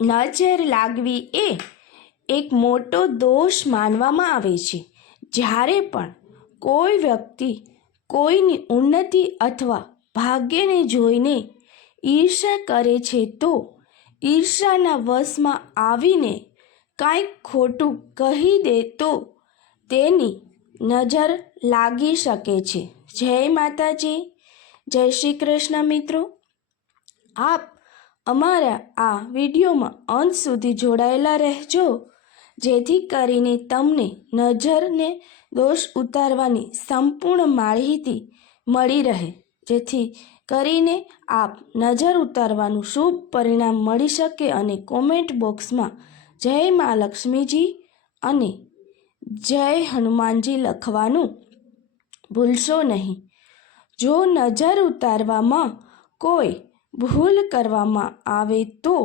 નજર લાગવી એ એક મોટો દોષ માનવામાં આવે છે. જ્યારે પણ કોઈ વ્યક્તિ કોઈની ઉન્નતિ અથવા ભાગ્યને જોઈને ઈર્ષ્યા કરે છે તો ઈર્ષ્યાના વશમાં આવીને કાંઈક ખોટું કહી દે તો તેની નજર લાગી શકે છે. જય માતાજી, જય શ્રી કૃષ્ણ. મિત્રો, આપ અમારા આ વિડીયોમાં અંત સુધી જોડાયેલા રહેજો, જેથી કરીને તમને નજરને દોષ ઉતારવાની સંપૂર્ણ માહિતી મળી રહે, જેથી કરીને આપ નજર ઉતારવાનું શુભ પરિણામ મળી શકે. અને કોમેન્ટ બોક્સમાં જય મા લક્ષ્મીજી અને જય હનુમાનજી લખવાનું ભૂલશો નહીં. જો નજર ઉતારવામાં કોઈ ભૂલ કરવામાં આવે તો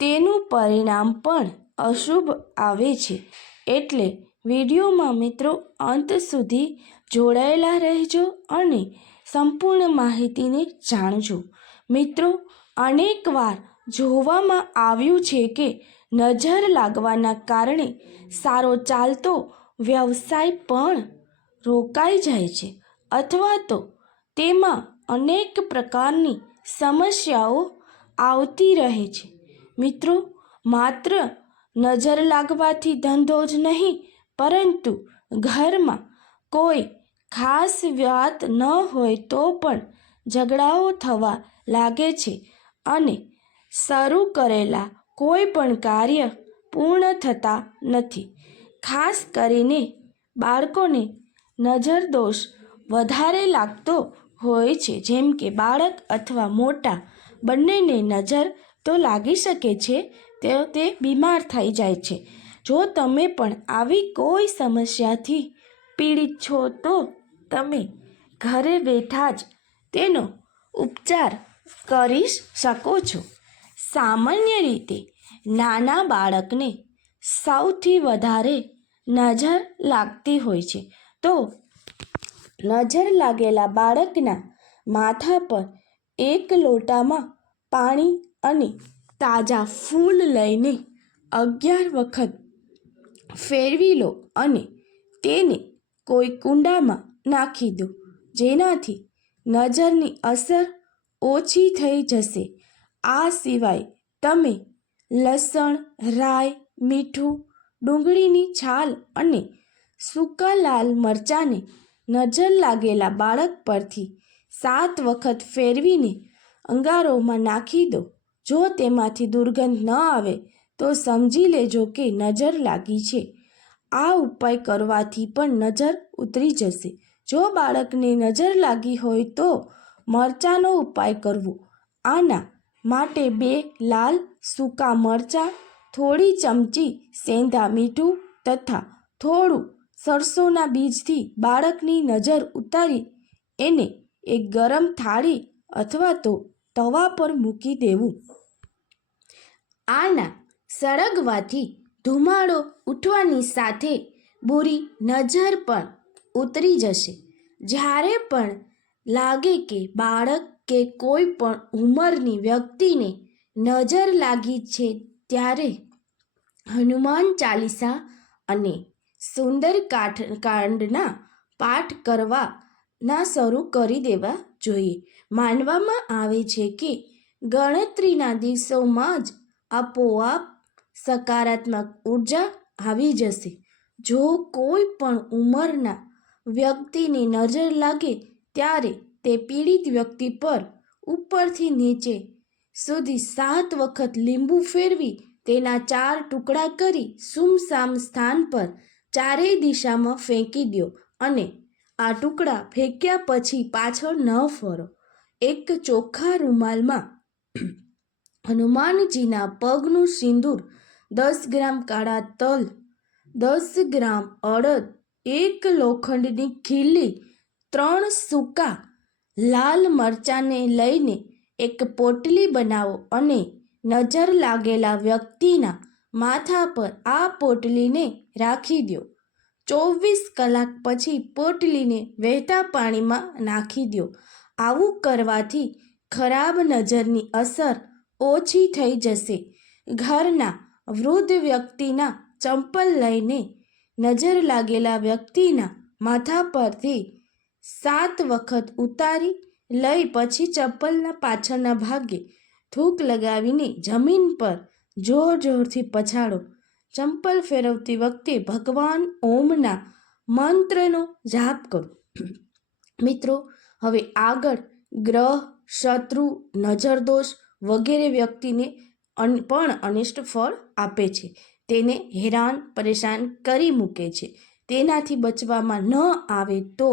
તેનું પરિણામ પણ અશુભ આવે છે. એટલે વિડીયોમાં મિત્રો અંત સુધી જોડાયેલા રહેજો અને સંપૂર્ણ માહિતીને જાણજો. મિત્રો, અનેકવાર જોવામાં આવ્યું છે કે નજર લાગવાના કારણે સારો ચાલતો વ્યવસાય પણ રોકાઈ જાય છે અથવા તો તેમાં અનેક પ્રકારની સમસ્યાઓ આવતી રહે છે. મિત્રો, માત્ર નજર લાગવાથી ધંધો જ નહીં, પરંતુ ઘરમાં કોઈ ખાસ વાત ન હોય તો પણ ઝઘડાઓ થવા લાગે છે અને શરૂ કરેલા કોઈ પણ કાર્ય પૂર્ણ થતા નથી. ખાસ કરીને બાળકોને નજર દોષ વધારે લાગતો હોય છે. જેમ કે બાળક અથવા મોટા બંનેને નજર તો લાગી શકે છે, તે બીમાર થઈ જાય છે. જો તમે પણ આવી કોઈ સમસ્યાથી પીડિત છો તો તમે ઘરે બેઠા જ તેનો ઉપચાર કરી શકો છો. સામાન્ય રીતે નાના બાળકને સૌથી વધારે નજર લાગતી હોય છે. તો નજર લાગેલા બાળકના માથા પર એક લોટામાં પાણી અને તાજા ફૂલ લઈને 11 વખત ફેરવી લો અને તેને કોઈ કુંડામાં નાખી દો, જેનાથી નજરની અસર ઓછી થઈ જશે. આ સિવાય તમે લસણ, રાઈ, મીઠું, ડુંગળીની છાલ અને સૂકા લાલ મરચાંને નજર લાગેલા બાળક પરથી 7 વખત ફેરવીને અંગારોમાં નાખી દો. જો તેમાંથી દુર્ગંધ ન આવે તો સમજી લેજો કે નજર લાગી છે. આ ઉપાય કરવાથી પણ નજર ઉતરી જશે. જો બાળકને નજર લાગી હોય તો મરચાંનો ઉપાય કરવો. આના માટે 2 લાલ સૂકા મરચાં, થોડી ચમચી સેંધા મીઠું તથા થોડું સરસોના બીજથી બાળકની નજર ઉતારી એને એક ગરમ થાળી અથવા તો તવા પર મૂકી દેવું. આના સળગવાથી ધુમાડો ઉઠવાની સાથે બુરી નજર પણ ઉતરી જશે. જ્યારે પણ લાગે કે બાળક કે કોઈ પણ ઉંમરની વ્યક્તિને નજર લાગી છે, ત્યારે હનુમાન ચાલીસા અને સુંદરકાંડના પાઠ કરવાના શરૂ કરી દેવા જોઈએ. માનવામાં આવે છે કે ગણતરીના દિવસોમાં જ આપોઆપ સકારાત્મક ઉર્જા આવી જશે. જો કોઈ પણ ઉંમરના વ્યક્તિને નજર લાગે ત્યારે તે પીડિત વ્યક્તિ પર ઉપરથી નીચે સુધી 7 વખત લીંબુ ફેરવી તેના 4 ટુકડા કરી સુમસામ સ્થાન પર ચારેય દિશામાં ફેંકી દો અને આ ટુકડા ફેંક્યા પછી પાછળ ન ફરો. એક ચોખ્ખા રૂમાલમાં હનુમાનજીના પગનું સિંદૂર, 10 ગ્રામ કાળા તલ, 10 ગ્રામ અડદ, 1 લોખંડની ખીલી, 3 સૂકા લાલ મરચાંને લઈને એક પોટલી બનાવો અને નજર લાગેલા વ્યક્તિના માથા પર આ પોટલીને રાખી દો. 24 કલાક પછી પોટલીને વહેતા પાણીમાં નાખી દો. આવું કરવાથી ખરાબ નજરની અસર ઓછી થઈ જશે. ઘરના વૃદ્ધ વ્યક્તિના ચંપલ લઈને નજર લાગેલા વ્યક્તિના માથા પરથી 7 વખત ઉતારી લઈ પછી ચપ્પલના પાછળના ભાગે થૂક લગાવીને જમીન પર જોર જોરથી પછાડો. ચંપલ ફેરવતી વખતે ભગવાન ઓમના મંત્રનો જાપ કરો. મિત્રો, હવે આગળ ગ્રહ, શત્રુ, નજરદોષ વગેરે વ્યક્તિને પણ અનિષ્ટ ફળ આપે છે, તેને હેરાન પરેશાન કરી મૂકે છે. તેનાથી બચવામાં ન આવે તો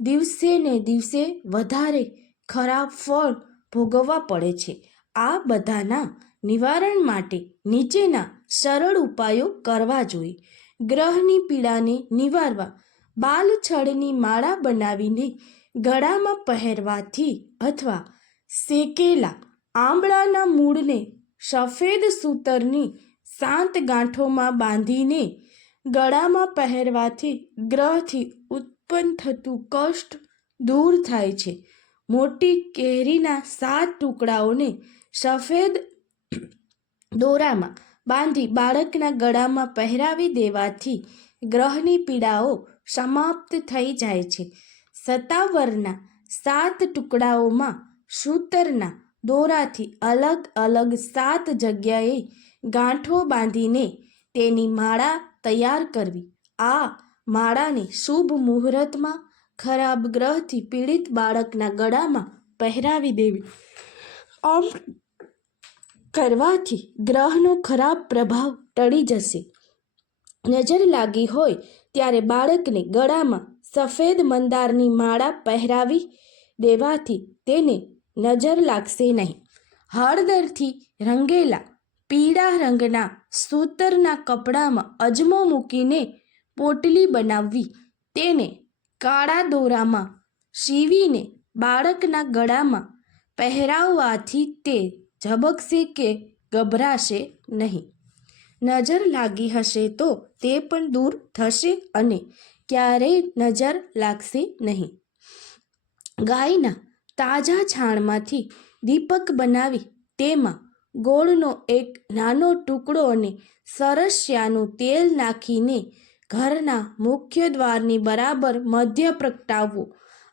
દિવસે ને દિવસે વધારે ખરાબ ફળ ભોગવવા પડે છે. આ બધાના નિવારણ માટે નીચેના સરળ ઉપાયો કરવા જોઈએ. ગ્રહની પીડાને નિવારવા બાલછડની માળા બનાવીને ગળામાં પહેરવાથી અથવા શેકેલા આંબળાના મૂળને સફેદ સૂતરની 7 ગાંઠોમાં બાંધીને ગળામાં પહેરવાથી ગ્રહથી ઉત્પન્ન થતું કષ્ટ દૂર થાય છે. મોટી કેરીના 7 ટુકડાઓને સફેદ દોરામાં બાંધી બાળકના ગળામાં પહેરાવી દેવાથી ગ્રહની પીડાઓ સમાપ્ત થઈ જાય છે. સતાવરના 7 ટુકડાઓમાં સૂતરના દોરાથી અલગ અલગ 7 જગ્યાએ ગાંઠો બાંધીને તેની માળા તૈયાર કરવી. આ માળાને શુભ મુહૂર્તમાં ખરાબ ગ્રહથી પીડિત બાળકના ગળામાં પહેરાવી દેવી. આમ કરવાથી ગ્રહનો ખરાબ પ્રભાવ ટળી જશે. નજર લાગી હોય ત્યારે બાળકને ગળામાં સફેદ મંદારની માળા પહેરાવી દેવાથી તેને નજર લાગશે નહીં. હળદરથી રંગેલા પીળા રંગના સૂતરના કપડામાં અજમો મૂકીને પોટલી બનાવવી. તેને કાળા દોરામાં સીવીને બાળકના ગળામાં પહેરાવવાથી તે ઝબકશે કે ગભરાશે નહીં. નજર લાગી હશે તો તે પણ દૂર થશે અને ક્યારેય નજર લાગશે નહીં. ગાયના તાજા છાણમાંથી દીપક બનાવી તેમાં ગોળનો એક નાનો ટુકડો અને સરસિયાનું તેલ નાખીને ઘરના મુખ્ય દ્વારની બરાબર મધ્ય પ્રગટાવવો.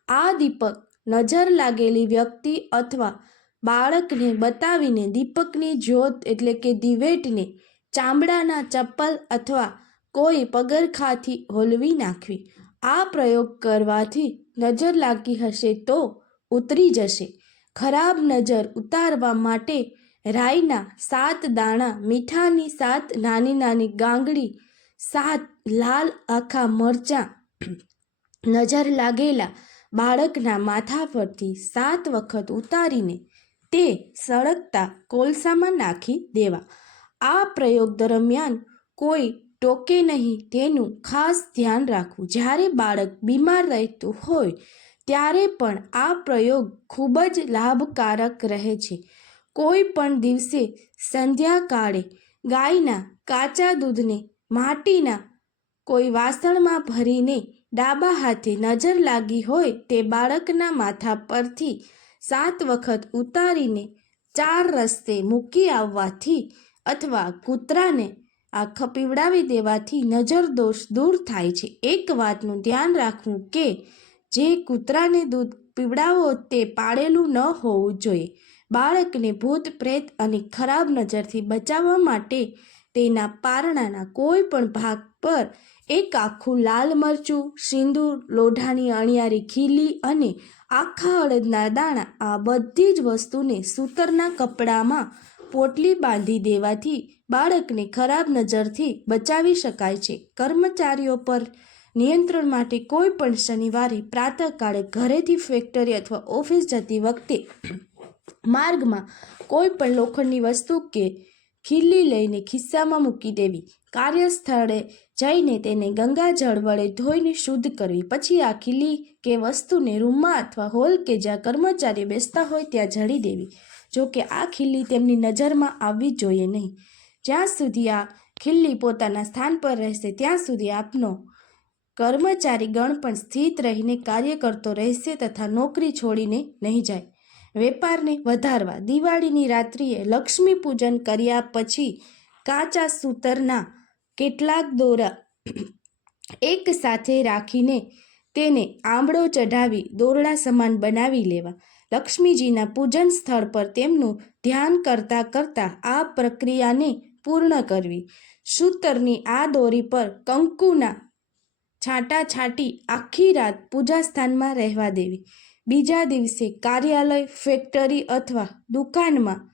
આ દીપક નજર લાગેલી વ્યક્તિ અથવા બાળકને બતાવીને દીપકની જ્યોત એટલે કે દિવેટને ચામડાના ચપ્પલ અથવા કોઈ પગરખાંથી હોલવી નાખવી. આ પ્રયોગ કરવાથી નજર લાગી હશે તો ઉતરી જશે. ખરાબ નજર ઉતારવા માટે રાઈના 7 દાણા, મીઠાની 7 નાની નાની ગાંગડી, 7 લાલ આખા મરચાં નજર લાગેલા બાળકના માથા પરથી 7 વખત ઉતારીને તે સળગતા કોલસામાં નાખી દેવા. આ પ્રયોગ દરમિયાન કોઈ ટોકે નહીં તેનું ખાસ ધ્યાન રાખવું. જ્યારે બાળક બીમાર રહેતું હોય ત્યારે પણ આ પ્રયોગ ખૂબ જ લાભકારક રહે છે. કોઈ પણ દિવસે સંધ્યાકાળે ગાયના કાચા દૂધને માટીના કોઈ વાસણમાં ભરીને ડાબા હાથે નજર લાગી હોય તે બાળકના માથા પરથી 7 વખત ઉતારીને 4 રસ્તે મૂકી આવવાથી અથવા કૂતરાને આંખ પીવડાવી દેવાથી નજર દોષ દૂર થાય છે. એક વાતનું ધ્યાન રાખવું કે જે કૂતરાને દૂધ પીવડાવો તે પાળેલું ન હોવું જોઈએ. બાળકને ભૂત પ્રેત અને ખરાબ નજરથી બચાવવા માટે તેના પારણાના કોઈ પણ ભાગ પર એક આખું લાલ મરચું, સિંદૂર, લોઢાની અણિયારી ખીલી અને આખા અડદના દાણા આ બધી જ વસ્તુને સૂતરના કપડામાં પોટલી બાંધી દેવાથી બાળકને ખરાબ નજરથી બચાવી શકાય છે. કર્મચારીઓ પર નિયંત્રણ માટે કોઈ પણ શનિવારે પ્રાતઃકાળે ઘરેથી ફેક્ટરી અથવા ઓફિસ જતી વખતે માર્ગમાં કોઈ પણ લોખંડની વસ્તુ કે ખીલી લઈને ખિસ્સામાં મૂકી દેવી. કાર્યસ્થળે જઈને તેને ગંગાજળ વડે ધોઈને શુદ્ધ કરવી. પછી આ ખીલી કે વસ્તુને રૂમમાં અથવા હોલ કે જ્યાં કર્મચારી બેસતા હોય ત્યાં જડી દેવી. જો કે આ ખીલી તેમની નજરમાં આવવી જોઈએ નહીં. જ્યાં સુધી આ ખીલી પોતાના સ્થાન પર રહેશે ત્યાં સુધી આપનો કર્મચારી ગણ પણ સ્થિત રહીને કાર્ય કરતો રહેશે તથા નોકરી છોડીને નહીં જાય. વેપારને વધારવા દિવાળીની રાત્રિએ લક્ષ્મી પૂજન કર્યા પછી કાચા સૂતરના કેટલાક દોરા એક સાથે રાખીને તેને આંબળો ચઢાવી દોરડા સમાન બનાવી લેવા. લક્ષ્મીજીના પૂજન સ્થળ પર તેમનું ધ્યાન કરતાં કરતાં આ પ્રક્રિયાને પૂર્ણ કરવી. સૂતરની આ દોરી પર કંકુના છાંટા છાંટી આખી રાત પૂજા સ્થાનમાં રહેવા દેવી. બીજા દિવસે કાર્યાલય, ફેક્ટરી અથવા દુકાનમાં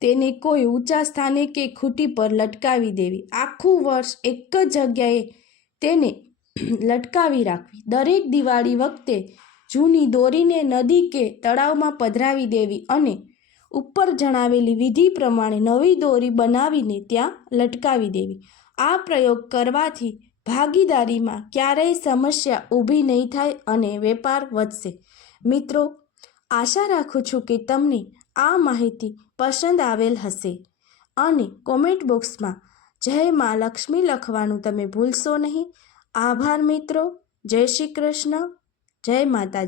તેને કોઈ ઊંચા સ્થાને કે ખૂંટી પર લટકાવી દેવી. આખું વર્ષ એક જ જગ્યાએ તેને લટકાવી રાખવી. દરેક દિવાળી વખતે જૂની દોરીને નદી કે તળાવમાં પધરાવી દેવી અને ઉપર જણાવેલી વિધિ પ્રમાણે નવી દોરી બનાવીને ત્યાં લટકાવી દેવી. આ પ્રયોગ કરવાથી ભાગીદારીમાં ક્યારેય સમસ્યા ઊભી નહીં થાય અને વેપાર વધશે. મિત્રો, આશા રાખું છું કે તમને આ માહિતી પસંદ આવેલ હશે અને કોમેન્ટ બોક્સમાં જય મા લક્ષ્મી લખવાનું તમે ભૂલશો નહીં. આભાર મિત્રો. જય શ્રી કૃષ્ણ. જય માતાજી.